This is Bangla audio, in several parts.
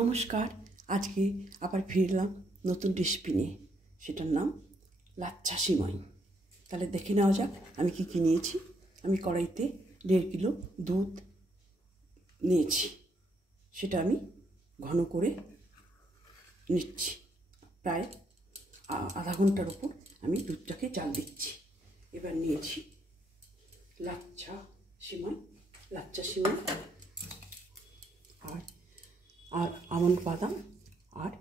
নমস্কার। আজকে আবার ফিরলাম নতুন রেসিপি নিয়ে, সেটার নাম লাচ্ছা সিমাই। তাহলে দেখে নেওয়া যাক আমি কি কি নিয়েছি। আমি কড়াইতে 1.5 কিলো দুধ নিয়েছি, সেটা আমি ঘন করে নিচ্ছি। প্রায় আধা ঘন্টার উপর আমি দুধটাকে জাল দিচ্ছি। এবার নিয়েছি লাচ্ছা সিমাই আর আমন্ড বাদাম আর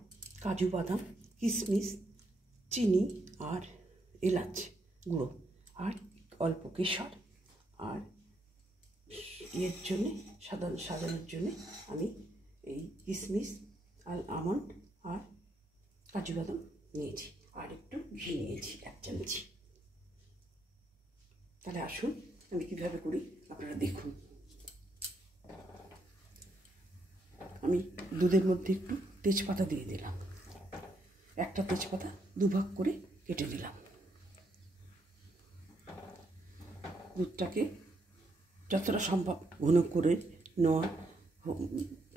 কাজু বাদাম, কিশমিশ, চিনি আর এলাচ গুঁড়ো আর অল্প কেশর। আর এর জন্যে সাজানোর জন্যে আমি এই কিশমিশ আর আমন্ড আর কাজু বাদাম নিয়েছি, আর একটু ঘি নিয়েছি 1 চামচ। তাহলে আসুন আমি কীভাবে করি আপনারা দেখুন। আমি দুধের মধ্যে একটু তেজপাতা দিয়ে দিলাম, একটা তেজপাতা 2 ভাগ করে কেটে দিলাম। দুধটাকে যতটা সম্ভব ঘন করে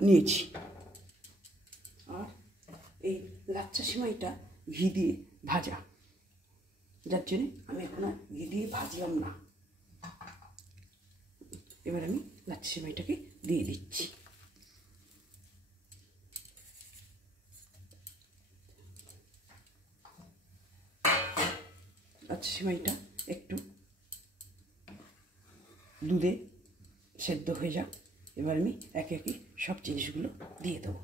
নিয়েছি। আর এই লাচ্ছা সিমাইটা ঘি দিয়ে ভাজা, যার জন্যে আমি এখন আর ঘি দিয়ে ভাজলাম না। এবার আমি লাচ্ছা সিমাইটাকে দিয়ে দিচ্ছি। লাচ্ছা সিমাইটা একটু দুধে সেদ্ধ হয়ে যাক। এবার আমি একে একে সব জিনিসগুলো দিয়ে দেবো।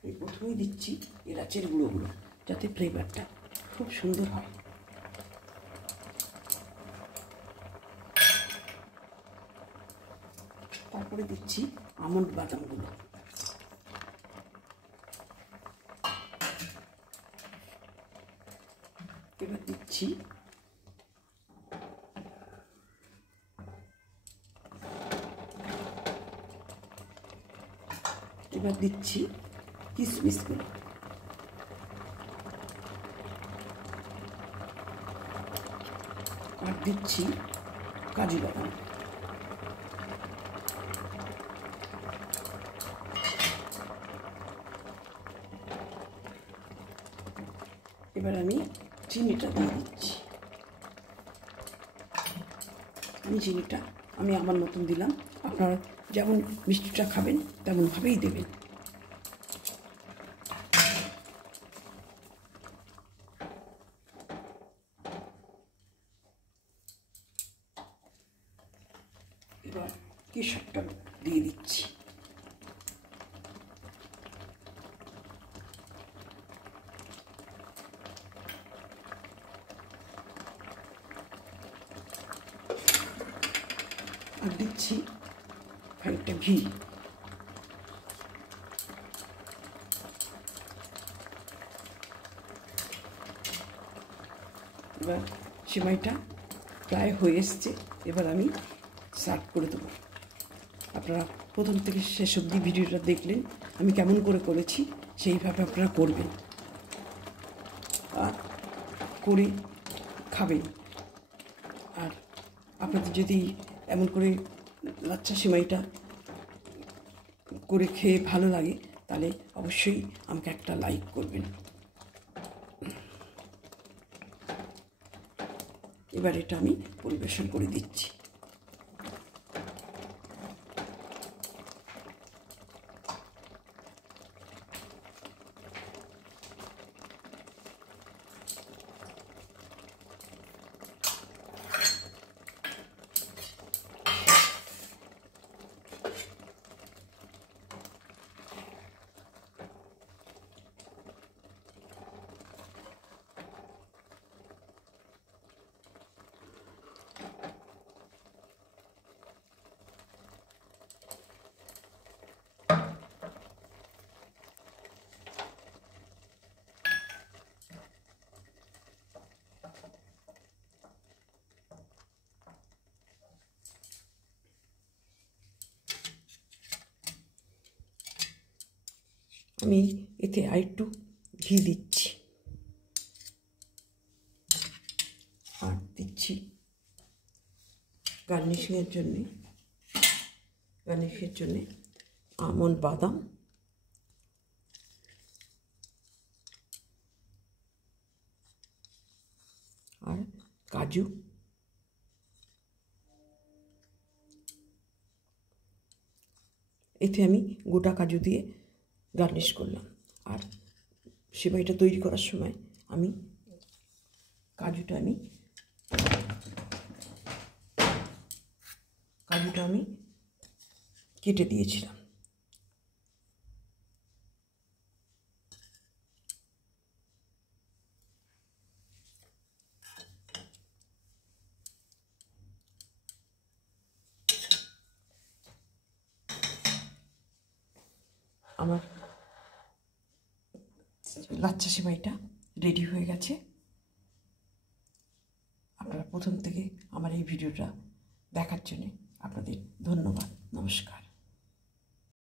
আমি প্রথমেই দিচ্ছি এলাচের গুঁড়োগুলো, যাতে ফ্লেভারটা খুব সুন্দর হয়। তারপরে দিচ্ছি আমন্ড বাদামগুলো। এবার দিচ্ছি কিশমিশগুলো। আর দিচ্ছি কাজু বাদাম। এবার আমি চিনিটা দিয়ে দিচ্ছি। চিনিটা আমি আমার মতন দিলাম, আপনারা যেমন মিষ্টিটা খাবেন তেমনভাবেই দেবেন। এবার কেশরটা দিয়ে দিচ্ছি। আর দিচ্ছি খানিকটা ঘি। এবার সিমাইটা প্রায় হয়ে এসছে, এবার আমি সার্ভ করে দেবো। আপনারা প্রথম থেকে শেষ অবধি ভিডিওটা দেখলেন, আমি কেমন করে করেছি সেইভাবে আপনারা করবেন আর করে খাবেন। আর আপনাদের যদি এমন করে লাচ্ছা সিমাইটা করে খেয়ে ভালো লাগে, তাহলে অবশ্যই আমাকে একটা লাইক করবেন। এবার এটা আমি পরিবেশন করে দিচ্ছি। আমি এতে আরেকটু ঘি দিচ্ছি আর দিচ্ছি গার্নিশিংয়ের জন্যে গার্নিশের জন্যে আমন্ড বাদাম, আর কাজু, এতে আমি গোটা কাজু দিয়ে গার্নিশ করলাম। আর সেমাইটা তৈরি করার সময় আমি কাজুটা আমি কেটে দিয়েছিলাম। আমার লাচ্ছা সেমাইটা রেডি হয়ে গেছে। আপনারা প্রথম থেকে আমার এই ভিডিওটা দেখার জন্যে আপনাদের ধন্যবাদ। নমস্কার।